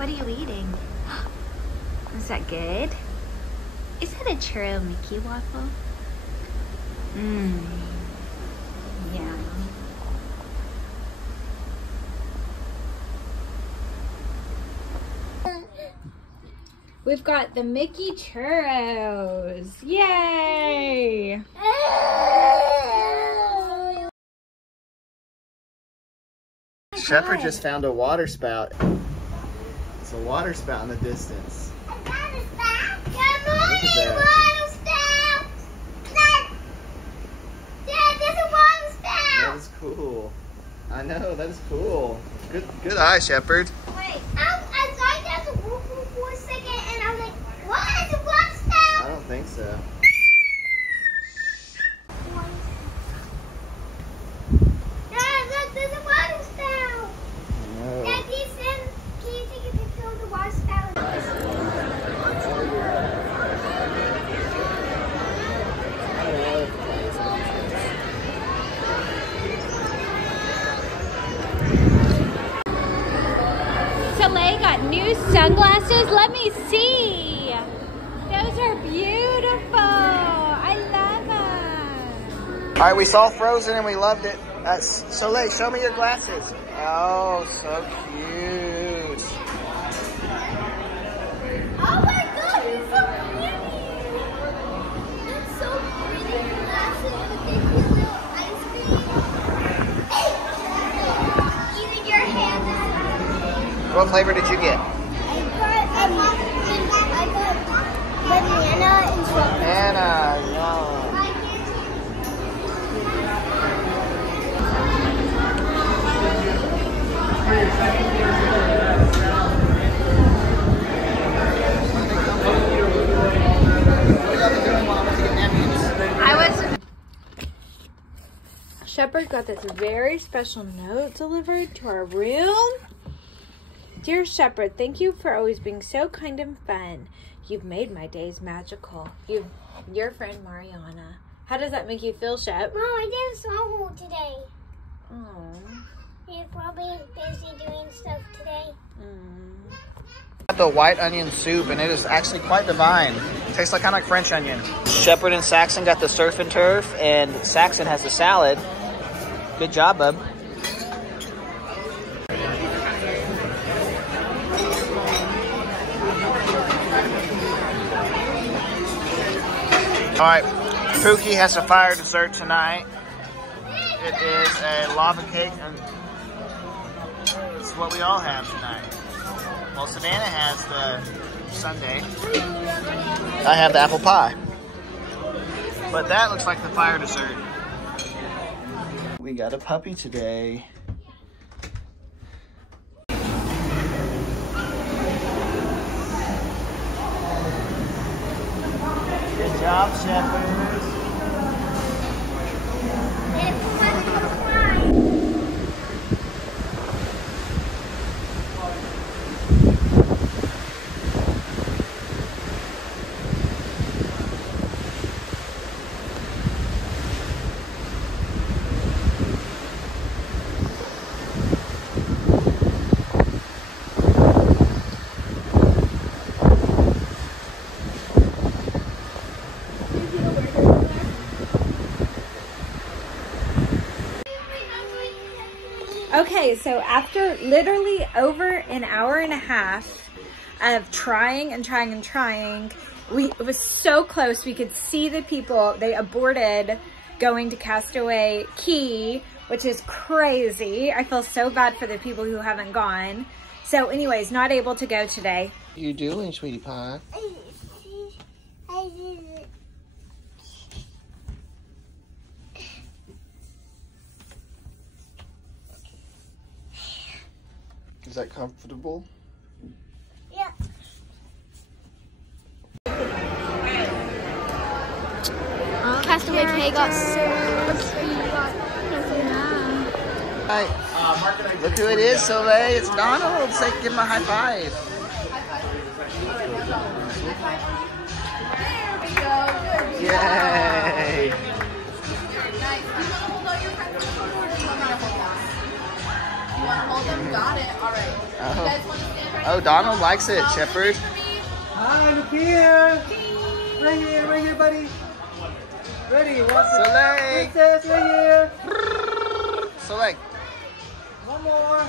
What are you eating? Is that good? Is that a churro Mickey waffle? Mmm. Yeah. We've got the Mickey churros. Yay! Shepard just found a water spout. It's a water spout in the distance. I got a spout. Good morning, water spout. Dad, there's a water spout. That is cool. I know, that is cool. Good eye, Shepard. Wait, I thought there was a whoop whoop for a second, and I was like, what is a water spout? I don't think so. Dad, look, there's a water spout. No. Dad, can you take a picture of the water spout? Soleil got new sunglasses. Let me see. Those are beautiful. I love them. All right, we saw Frozen and we loved it. Soleil, show me your glasses. Oh, so cute. Oh my God, he's so pretty. That's so pretty. Glasses with this little ice cream. Even your hand. What flavor did you get? I got banana and strawberry. Banana, yum. Shepard got this very special note delivered to our room. Dear Shepard, thank you for always being so kind and fun. You've made my days magical. Your friend Mariana. How does that make you feel, Shep? Mom, I did a song today. Oh. You're probably busy doing stuff today. The white onion soup, and it is actually quite divine. It tastes like kind of like French onion. Shepard and Saxon got the surf and turf, and Saxon has the salad. Good job, bub. All right, Pookie has a fire dessert tonight. It is a lava cake, and it's what we all have tonight. Well, Savannah has the sundae. I have the apple pie. But that looks like the fire dessert. We got a puppy today. Good job, Shepard. Okay, so after literally over an hour and a half of trying and trying and trying, it was so close. We could see the people. They aborted going to Castaway Cay, which is crazy. I feel so bad for the people who haven't gone. So anyways, not able to go today. What are you doing, sweetie pie? I did it. Is that comfortable? Yeah. Castaway Cay got Hi. Look who it is, Soleil. It's Donald. Say, give him a high five. Yay. Hold them, got it. All right. You guys want to stand Oh, Donald likes it, Shepard. Hi, look here. Right here, buddy. Ready, Soleil. Princess, right here. Soleil. One more.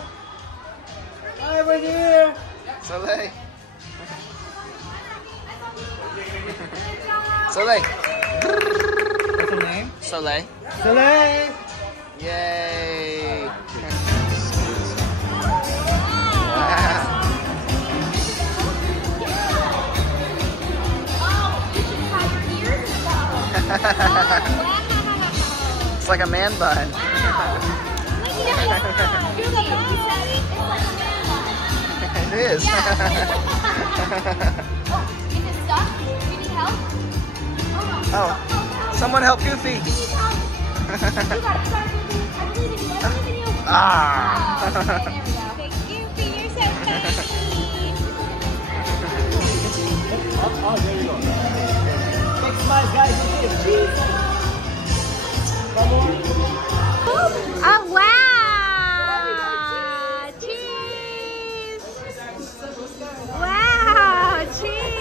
Hi, right here. Soleil. Soleil. What's her name? Soleil. Soleil. Yay. It's like a man bun. It is. Is it stuck? Do you need help? Oh, someone help Goofy. Ah. Goofy, you're so funny. Oh, there you go. Big smile, guys. Cheese. Come on. Oh, wow. Cheese. Wow, cheese.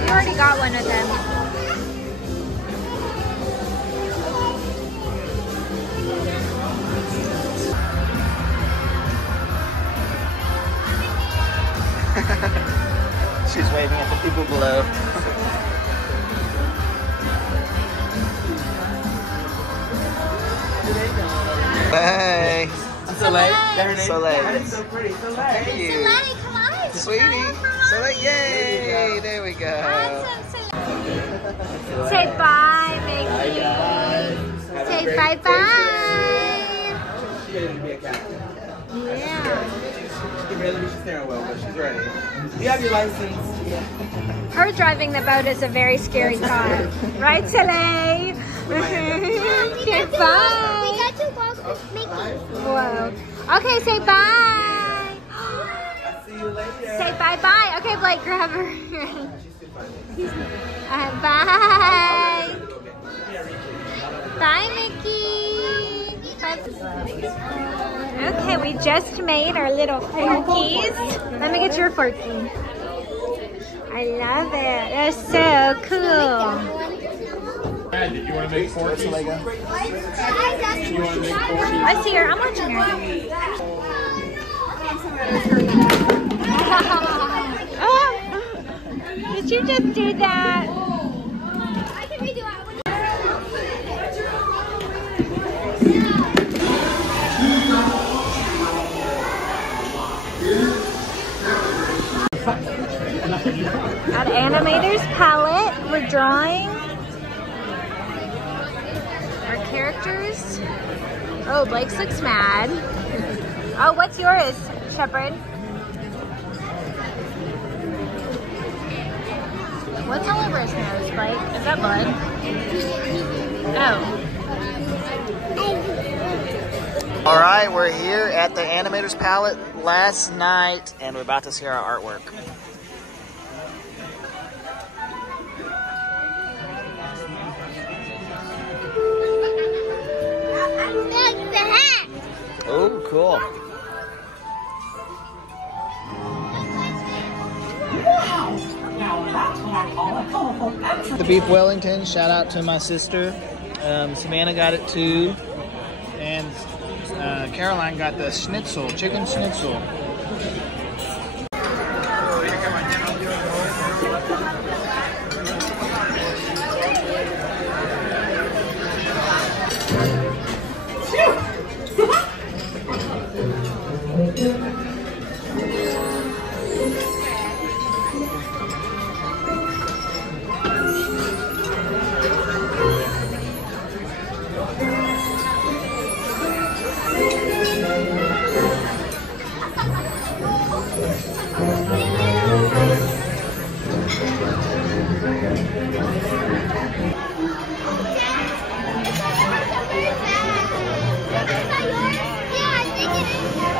We already got one of them. She's waving at the people below. Hey. Soleil. There it is. Soleil. That is so pretty. Soleil. Thank you. Savannah, come on. Sweetie. Soleil, yay. There we go. Say bye, Mickey. Say bye-bye. She's ready to be a captain. Yeah. She barely reached the steering wheel, but she's ready. You have your license. Her driving the boat is a very scary thought. Right, Soleil? Okay, We bye. got to walk with Mickey. Whoa. Okay, say bye. I'll see you later. Say bye-bye. Okay, Blake, grab her. Bye. Bye, Mickey. Bye. Okay, we just made our little forkies. Let me get your forky. I love it. That's so cool. Did you want to make forkies? You want to make forkies? I see her. I'm watching her. Oh, did you just do that? I can redo it. At Animator's Palette, we're drawing our characters. Oh, Blake's looks mad. Oh, what's yours, Shepard? What's all over his nose, Blake? Is that blood? Oh. All right, we're here at the Animator's Palette last night, and we're about to see our artwork. That's the hat. Oh, cool. The beef Wellington, shout out to my sister. Savannah got it too. And Caroline got the schnitzel, chicken schnitzel.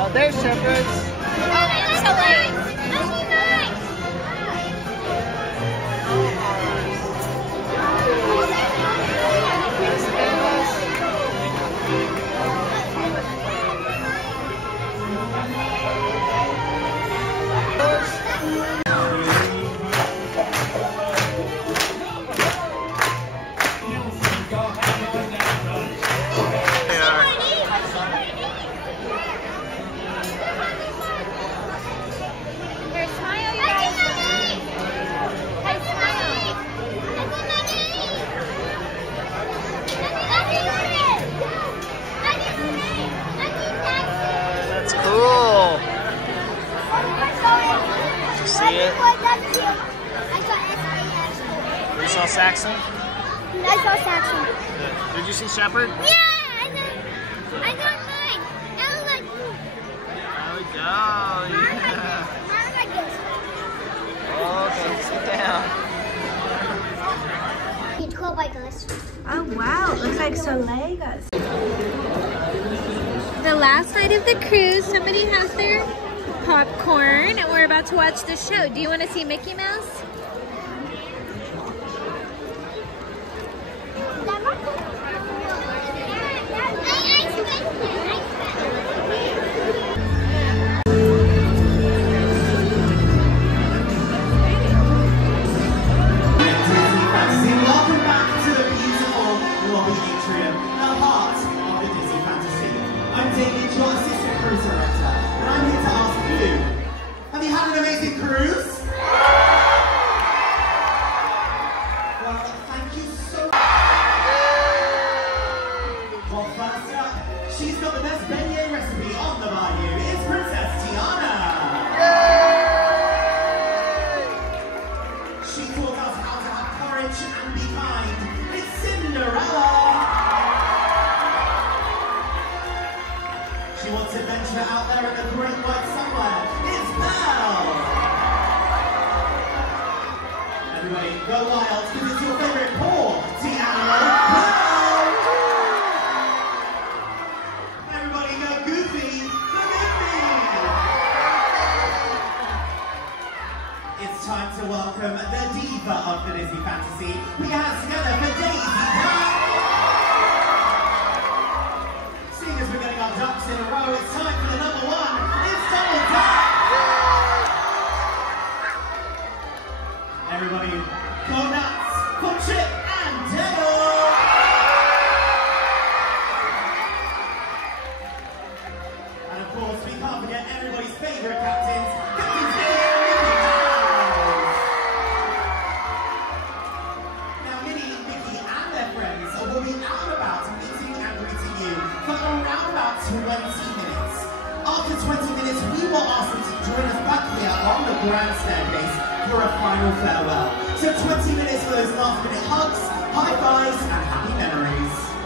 Oh, there's Shepard. You saw Saxon? I saw Saxon. Good. Did you see Shepard? Yeah, I got mine. That was like, There we go. Yeah. mine like this. Okay, sit down. It's called like this. Oh wow, looks like Soleil got the last night of the cruise. Somebody has their popcorn and we're about to watch the show. Do you want to see Mickey Mouse? Out there in the great white somewhere, it's Belle! Everybody, go wild, because it's your favorite party animal, Belle! Everybody go goofy, go goofy! It's time to welcome the diva of the Disney Fantasy. We have together for Daisy Brown! Seeing as we're getting our ducks in a row, it's time for the number one. It's double duck. Everybody, go nuts for Chip and Dale. And of course, we can't forget everybody's favorite captains, Captain Minnie and Mickey Mouse. Now, Minnie, Mickey, and their friends will be out and about meeting and greeting you for around about 20 minutes. After 20 minutes, we will ask them to join us back here on the grand staircase for a final farewell. So 20 minutes for those last minute hugs, high fives, and happy memories.